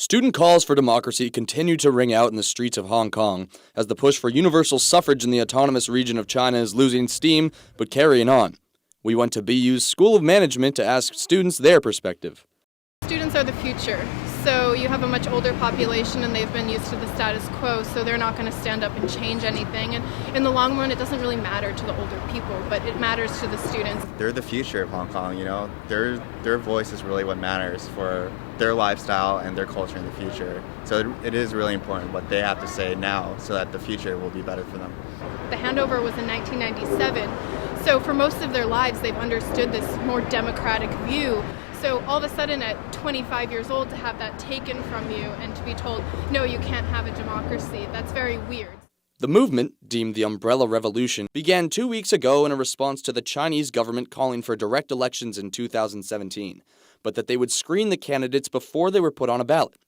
Student calls for democracy continue to ring out in the streets of Hong Kong as the push for universal suffrage in the autonomous region of China is losing steam but carrying on. We went to BU's School of Management to ask students their perspective. Students are the future, so you have a much older population and they've been used to the status quo, so they're not going to stand up and change anything. And in the long run, it doesn't really matter to the older people, but it matters to the students. They're the future of Hong Kong, Their voice is really what matters for their lifestyle and their culture in the future. So it is really important what they have to say now so that the future will be better for them. The handover was in 1997, so for most of their lives, they've understood this more democratic view. So all of a sudden at 25 years old to have that taken from you and to be told, no, you can't have a democracy, that's very weird. The movement, deemed the Umbrella Revolution, began 2 weeks ago in a response to the Chinese government calling for direct elections in 2017, but that they would screen the candidates before they were put on a ballot.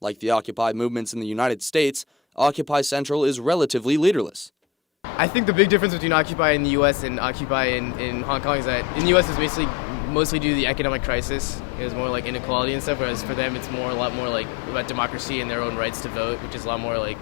Like the Occupy movements in the United States, Occupy Central is relatively leaderless. I think the big difference between Occupy in the U.S. and Occupy in Hong Kong is that in the U.S. it's basically mostly due to the economic crisis. It was more like inequality and stuff, whereas for them it's a lot more like about democracy and their own rights to vote, which is a lot more like,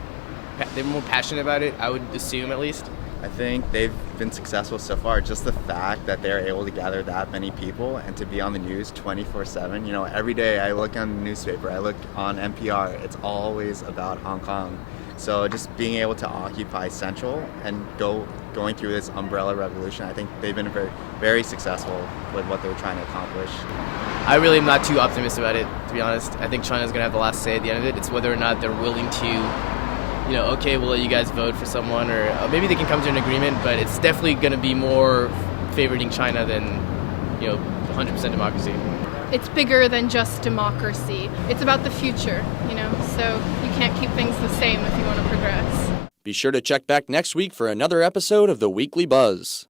they're more passionate about it, I would assume at least. I think they've been successful so far. Just the fact that they're able to gather that many people and to be on the news 24/7. Every day I look on the newspaper, I look on NPR, it's always about Hong Kong. So just being able to occupy Central and going through this umbrella revolution, I think they've been very, very successful with what they're trying to accomplish. I really am not too optimistic about it, to be honest. I think China's going to have the last say at the end of it. It's whether or not they're willing to, okay, we'll let you guys vote for someone, or maybe they can come to an agreement, but it's definitely going to be more favoring China than, 100% democracy. It's bigger than just democracy. It's about the future, so you can't keep things the same if you want to progress. Be sure to check back next week for another episode of The Weekly Buzz.